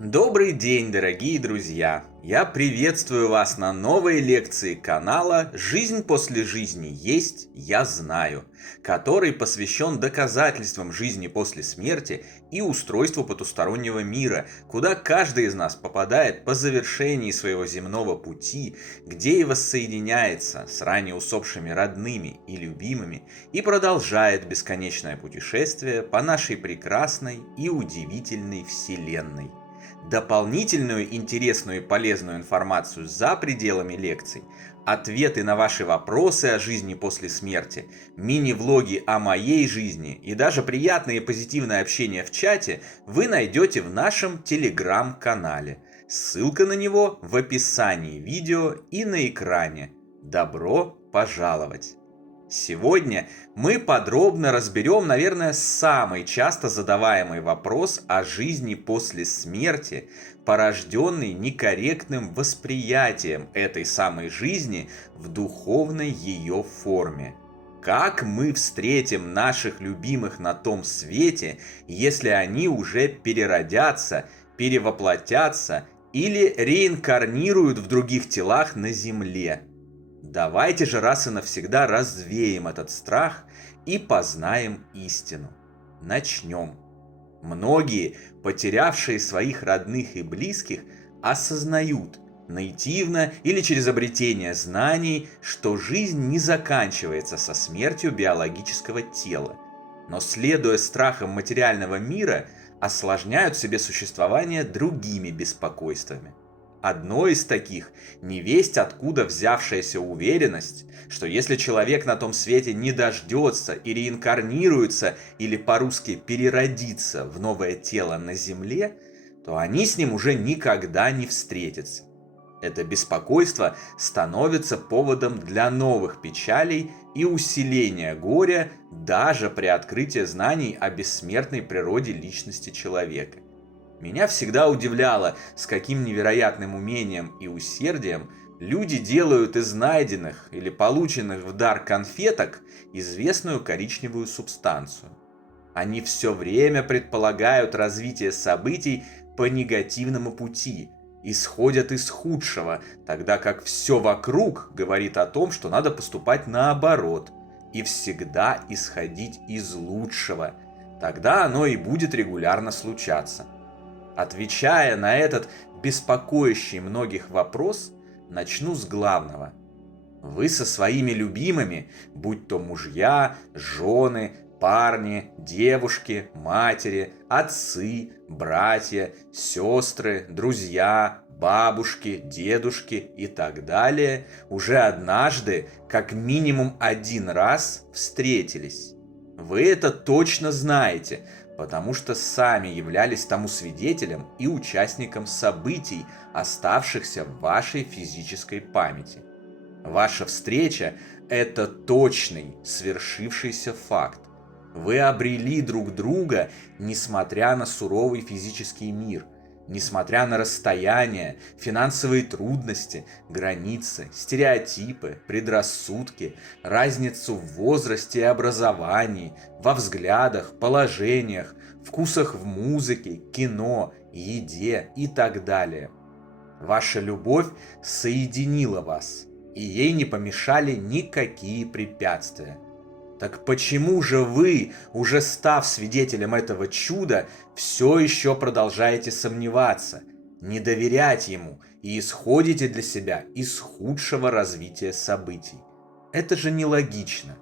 Добрый день, дорогие друзья! Я приветствую вас на новой лекции канала «Жизнь после жизни есть, я знаю», который посвящен доказательствам жизни после смерти и устройству потустороннего мира, куда каждый из нас попадает по завершении своего земного пути, где и воссоединяется с ранее усопшими родными и любимыми и продолжает бесконечное путешествие по нашей прекрасной и удивительной Вселенной. Дополнительную интересную и полезную информацию за пределами лекций, ответы на ваши вопросы о жизни после смерти, мини-влоги о моей жизни и даже приятное и позитивное общение в чате вы найдете в нашем телеграм-канале. Ссылка на него в описании видео и на экране. Добро пожаловать! Сегодня мы подробно разберем, наверное, самый часто задаваемый вопрос о жизни после смерти, порожденный некорректным восприятием этой самой жизни в духовной ее форме. Как мы встретим наших любимых на том свете, если они уже переродятся, перевоплотятся или реинкарнируют в других телах на Земле? Давайте же раз и навсегда развеем этот страх и познаем истину. Начнем. Многие, потерявшие своих родных и близких, осознают, наитивно или через обретение знаний, что жизнь не заканчивается со смертью биологического тела, но, следуя страхам материального мира, осложняют себе существование другими беспокойствами. Одно из таких – невесть откуда взявшаяся уверенность, что если человек на том свете не дождется и реинкарнируется или по-русски переродится в новое тело на земле, то они с ним уже никогда не встретятся. Это беспокойство становится поводом для новых печалей и усиления горя даже при открытии знаний о бессмертной природе личности человека. Меня всегда удивляло, с каким невероятным умением и усердием люди делают из найденных или полученных в дар конфеток известную коричневую субстанцию. Они все время предполагают развитие событий по негативному пути, исходят из худшего, тогда как все вокруг говорит о том, что надо поступать наоборот и всегда исходить из лучшего. Тогда оно и будет регулярно случаться. Отвечая на этот беспокоящий многих вопрос, начну с главного. Вы со своими любимыми, будь то мужья, жены, парни, девушки, матери, отцы, братья, сестры, друзья, бабушки, дедушки и так далее, уже однажды, как минимум один раз встретились. Вы это точно знаете, потому что сами являлись тому свидетелем и участником событий, оставшихся в вашей физической памяти. Ваша встреча – это точный, свершившийся факт. Вы обрели друг друга, несмотря на суровый физический мир, несмотря на расстояние, финансовые трудности, границы, стереотипы, предрассудки, разницу в возрасте и образовании, во взглядах, положениях, вкусах в музыке, кино, еде и так далее. Ваша любовь соединила вас, и ей не помешали никакие препятствия. Так почему же вы, уже став свидетелем этого чуда, все еще продолжаете сомневаться, не доверять ему и исходите для себя из худшего развития событий? Это же нелогично.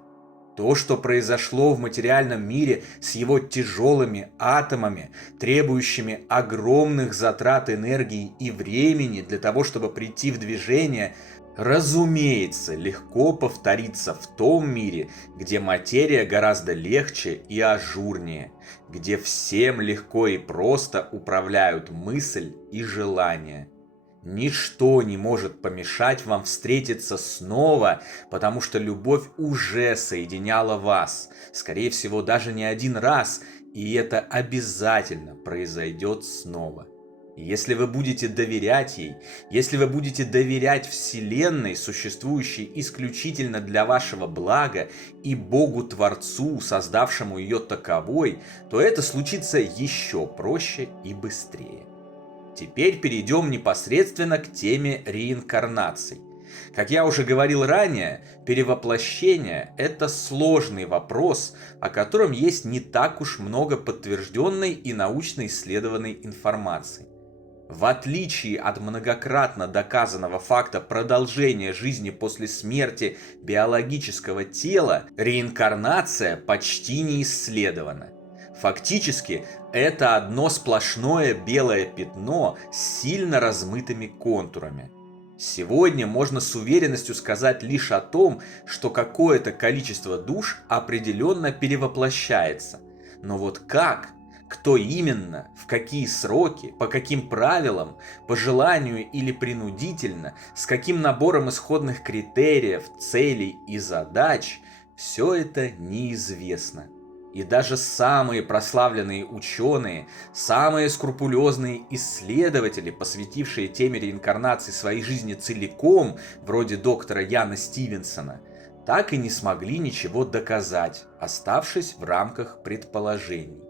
То, что произошло в материальном мире с его тяжелыми атомами, требующими огромных затрат энергии и времени для того, чтобы прийти в движение, разумеется, легко повторится в том мире, где материя гораздо легче и ажурнее, где всем легко и просто управляют мысль и желание. Ничто не может помешать вам встретиться снова, потому что любовь уже соединяла вас, скорее всего, даже не один раз, и это обязательно произойдет снова. Если вы будете доверять ей, если вы будете доверять Вселенной, существующей исключительно для вашего блага, и Богу-Творцу, создавшему ее таковой, то это случится еще проще и быстрее. Теперь перейдем непосредственно к теме реинкарнаций. Как я уже говорил ранее, перевоплощение – это сложный вопрос, о котором есть не так уж много подтвержденной и научно исследованной информации. В отличие от многократно доказанного факта продолжения жизни после смерти биологического тела, реинкарнация почти не исследована. Фактически, это одно сплошное белое пятно с сильно размытыми контурами. Сегодня можно с уверенностью сказать лишь о том, что какое-то количество душ определенно перевоплощается. Но вот как? Кто именно, в какие сроки, по каким правилам, по желанию или принудительно, с каким набором исходных критериев, целей и задач, все это неизвестно. И даже самые прославленные ученые, самые скрупулезные исследователи, посвятившие теме реинкарнации своей жизни целиком, вроде доктора Яна Стивенсона, так и не смогли ничего доказать, оставшись в рамках предположений.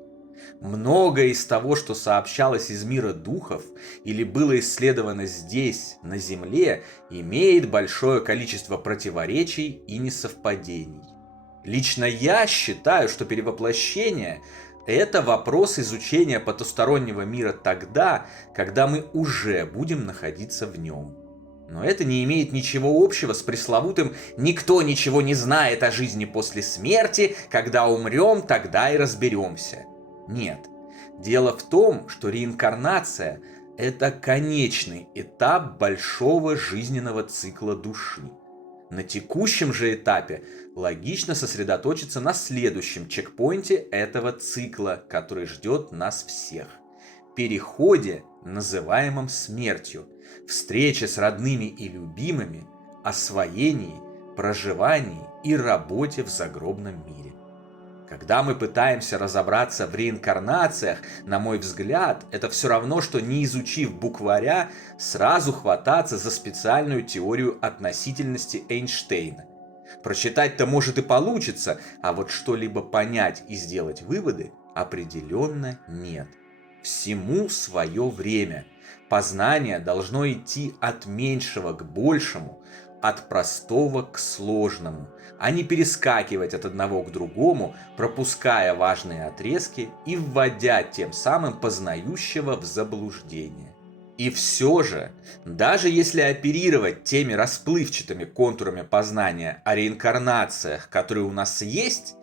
Многое из того, что сообщалось из мира духов или было исследовано здесь, на Земле, имеет большое количество противоречий и несовпадений. Лично я считаю, что перевоплощение – это вопрос изучения потустороннего мира тогда, когда мы уже будем находиться в нем. Но это не имеет ничего общего с пресловутым «никто ничего не знает о жизни после смерти, когда умрем, тогда и разберемся». Нет. Дело в том, что реинкарнация – это конечный этап большого жизненного цикла души. На текущем же этапе логично сосредоточиться на следующем чекпоинте этого цикла, который ждет нас всех. Переходе, называемом смертью, встрече с родными и любимыми, освоении, проживании и работе в загробном мире. Когда мы пытаемся разобраться в реинкарнациях, на мой взгляд, это все равно, что не изучив букваря, сразу хвататься за специальную теорию относительности Эйнштейна. Прочитать-то может и получится, а вот что-либо понять и сделать выводы определенно нет. Всему свое время. Познание должно идти от меньшего к большему, от простого к сложному, а не перескакивать от одного к другому, пропуская важные отрезки и вводя тем самым познающего в заблуждение. И все же, даже если оперировать теми расплывчатыми контурами познания о реинкарнациях, которые у нас есть,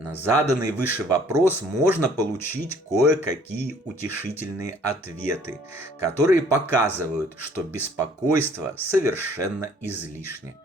на заданный выше вопрос можно получить кое-какие утешительные ответы, которые показывают, что беспокойство совершенно излишне.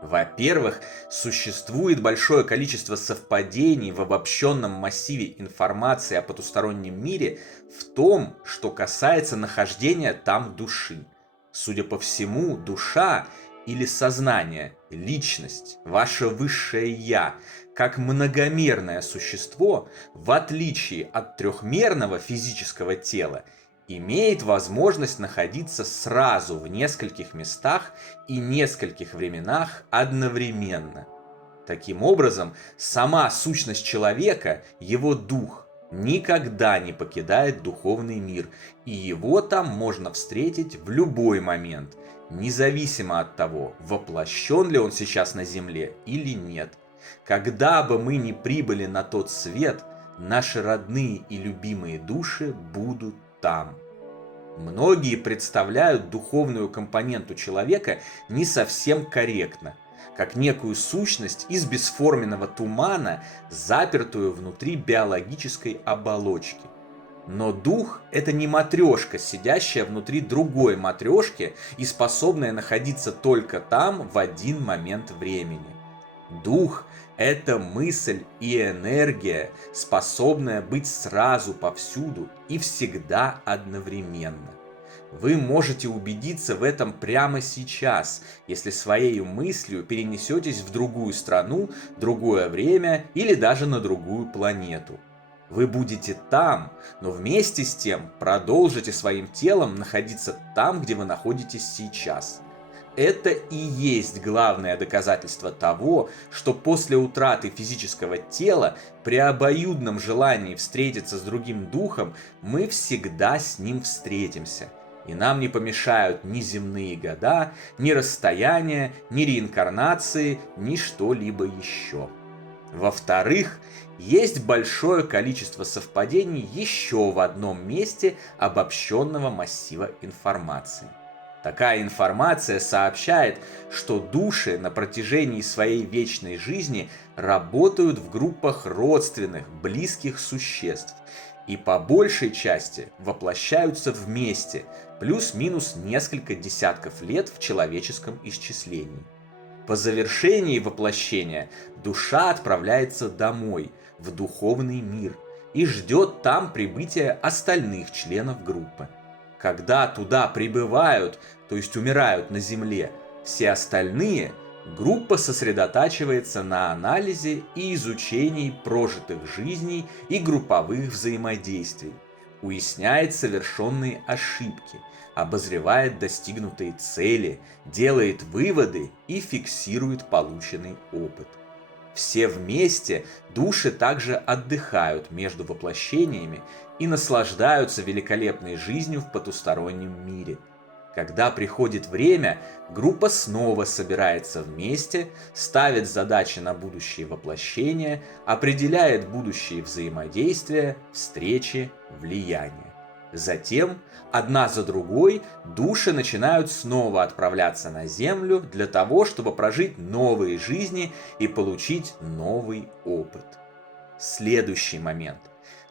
Во-первых, существует большое количество совпадений в обобщенном массиве информации о потустороннем мире в том, что касается нахождения там души. Судя по всему, душа или сознание, личность, ваше высшее «я», как многомерное существо, в отличие от трехмерного физического тела, имеет возможность находиться сразу в нескольких местах и нескольких временах одновременно. Таким образом, сама сущность человека, его дух, никогда не покидает духовный мир, и его там можно встретить в любой момент, независимо от того, воплощен ли он сейчас на земле или нет. Когда бы мы ни прибыли на тот свет, наши родные и любимые души будут там. Многие представляют духовную компоненту человека не совсем корректно, как некую сущность из бесформенного тумана, запертую внутри биологической оболочки. Но дух – это не матрешка, сидящая внутри другой матрешки и способная находиться только там в один момент времени. Дух – это мысль и энергия, способная быть сразу повсюду и всегда одновременно. Вы можете убедиться в этом прямо сейчас, если своей мыслью перенесетесь в другую страну, другое время или даже на другую планету. Вы будете там, но вместе с тем продолжите своим телом находиться там, где вы находитесь сейчас. Это и есть главное доказательство того, что после утраты физического тела, при обоюдном желании встретиться с другим духом, мы всегда с ним встретимся. И нам не помешают ни земные года, ни расстояния, ни реинкарнации, ни что-либо еще. Во-вторых, есть большое количество совпадений еще в одном месте обобщенного массива информации. Такая информация сообщает, что души на протяжении своей вечной жизни работают в группах родственных, близких существ и по большей части воплощаются вместе, плюс-минус несколько десятков лет в человеческом исчислении. По завершении воплощения душа отправляется домой, в духовный мир, и ждет там прибытия остальных членов группы. Когда туда прибывают, то есть умирают на Земле, все остальные, группа сосредотачивается на анализе и изучении прожитых жизней и групповых взаимодействий, уясняет совершенные ошибки, обозревает достигнутые цели, делает выводы и фиксирует полученный опыт. Все вместе души также отдыхают между воплощениями и наслаждаются великолепной жизнью в потустороннем мире. Когда приходит время, группа снова собирается вместе, ставит задачи на будущие воплощения, определяет будущие взаимодействия, встречи, влияния. Затем, одна за другой, души начинают снова отправляться на Землю для того, чтобы прожить новые жизни и получить новый опыт. Следующий момент.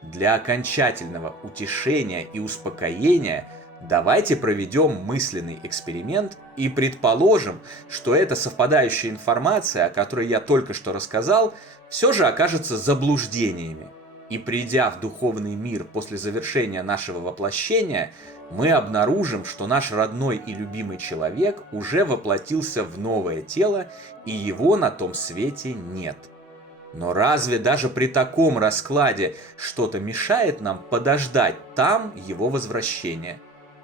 Для окончательного утешения и успокоения давайте проведем мысленный эксперимент и предположим, что эта совпадающая информация, о которой я только что рассказал, все же окажется заблуждениями. И придя в духовный мир после завершения нашего воплощения, мы обнаружим, что наш родной и любимый человек уже воплотился в новое тело, и его на том свете нет. Но разве даже при таком раскладе что-то мешает нам подождать там его возвращения?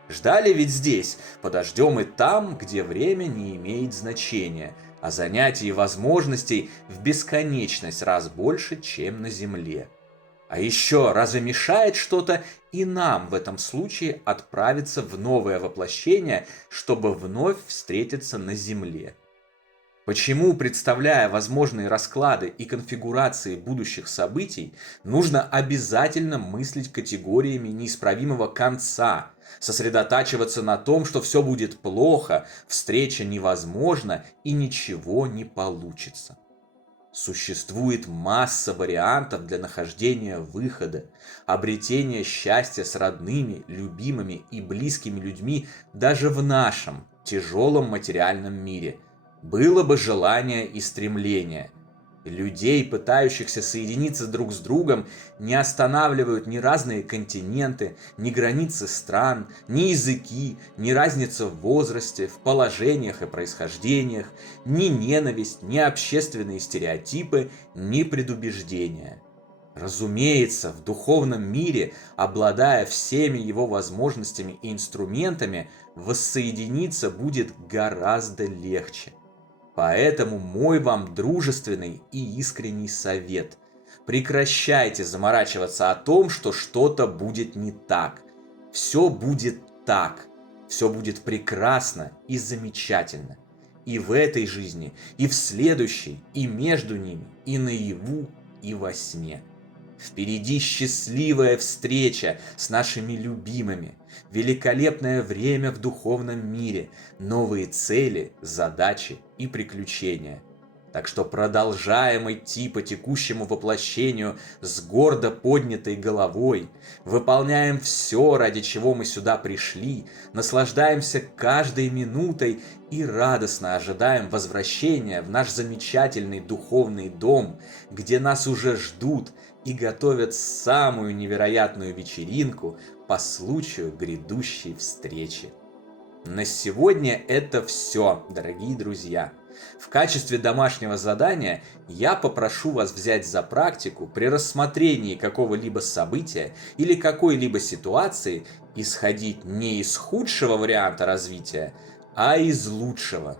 Ждали ведь здесь, подождем и там, где время не имеет значения, а занятий и возможностей в бесконечность раз больше, чем на Земле. А еще разве мешает что-то и нам в этом случае отправиться в новое воплощение, чтобы вновь встретиться на Земле? Почему, представляя возможные расклады и конфигурации будущих событий, нужно обязательно мыслить категориями неисправимого конца, сосредотачиваться на том, что все будет плохо, встреча невозможна и ничего не получится? Существует масса вариантов для нахождения выхода, обретения счастья с родными, любимыми и близкими людьми даже в нашем тяжелом материальном мире. Было бы желание и стремление. Людей, пытающихся соединиться друг с другом, не останавливают ни разные континенты, ни границы стран, ни языки, ни разница в возрасте, в положениях и происхождениях, ни ненависть, ни общественные стереотипы, ни предубеждения. Разумеется, в духовном мире, обладая всеми его возможностями и инструментами, воссоединиться будет гораздо легче. Поэтому мой вам дружественный и искренний совет. Прекращайте заморачиваться о том, что что-то будет не так. Все будет так. Все будет прекрасно и замечательно. И в этой жизни, и в следующей, и между ними, и наяву, и во сне. Впереди счастливая встреча с нашими любимыми, великолепное время в духовном мире, новые цели, задачи и приключения. Так что продолжаем идти по текущему воплощению с гордо поднятой головой, выполняем все, ради чего мы сюда пришли, наслаждаемся каждой минутой и радостно ожидаем возвращения в наш замечательный духовный дом, где нас уже ждут и готовят самую невероятную вечеринку по случаю грядущей встречи. На сегодня это все, дорогие друзья. В качестве домашнего задания я попрошу вас взять за практику при рассмотрении какого-либо события или какой-либо ситуации исходить не из худшего варианта развития, а из лучшего.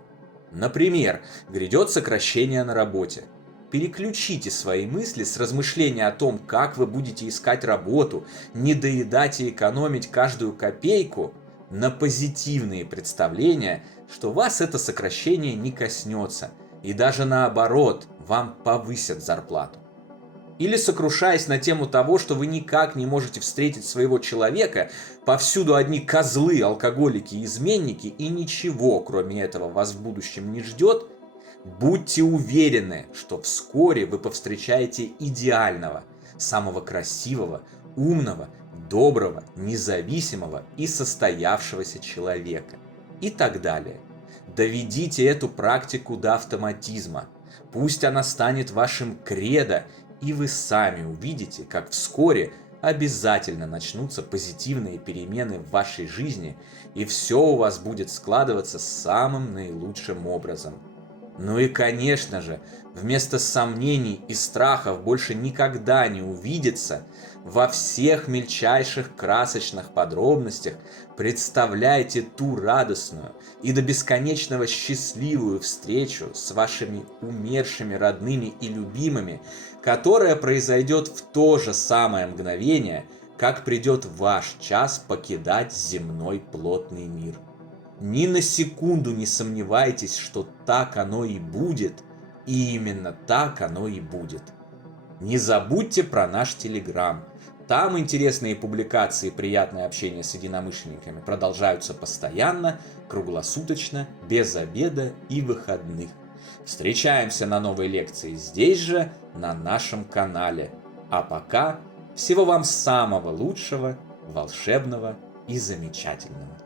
Например, грядет сокращение на работе. Переключите свои мысли с размышления о том, как вы будете искать работу, не доедать и экономить каждую копейку, на позитивные представления, что вас это сокращение не коснется, и даже наоборот, вам повысят зарплату. Или сокрушаясь на тему того, что вы никак не можете встретить своего человека, повсюду одни козлы, алкоголики, изменники, и ничего, кроме этого, вас в будущем не ждет, будьте уверены, что вскоре вы повстречаете идеального, самого красивого, умного, доброго, независимого и состоявшегося человека. И так далее. Доведите эту практику до автоматизма. Пусть она станет вашим кредо, и вы сами увидите, как вскоре обязательно начнутся позитивные перемены в вашей жизни, и все у вас будет складываться самым наилучшим образом. Ну и, конечно же, вместо сомнений и страхов больше никогда не увидеться, во всех мельчайших красочных подробностях представляйте ту радостную и до бесконечного счастливую встречу с вашими умершими родными и любимыми, которая произойдет в то же самое мгновение, как придет ваш час покидать земной плотный мир. Ни на секунду не сомневайтесь, что так оно и будет, и именно так оно и будет. Не забудьте про наш Телеграм. Там интересные публикации и приятное общение с единомышленниками продолжаются постоянно, круглосуточно, без обеда и выходных. Встречаемся на новой лекции здесь же, на нашем канале. А пока всего вам самого лучшего, волшебного и замечательного.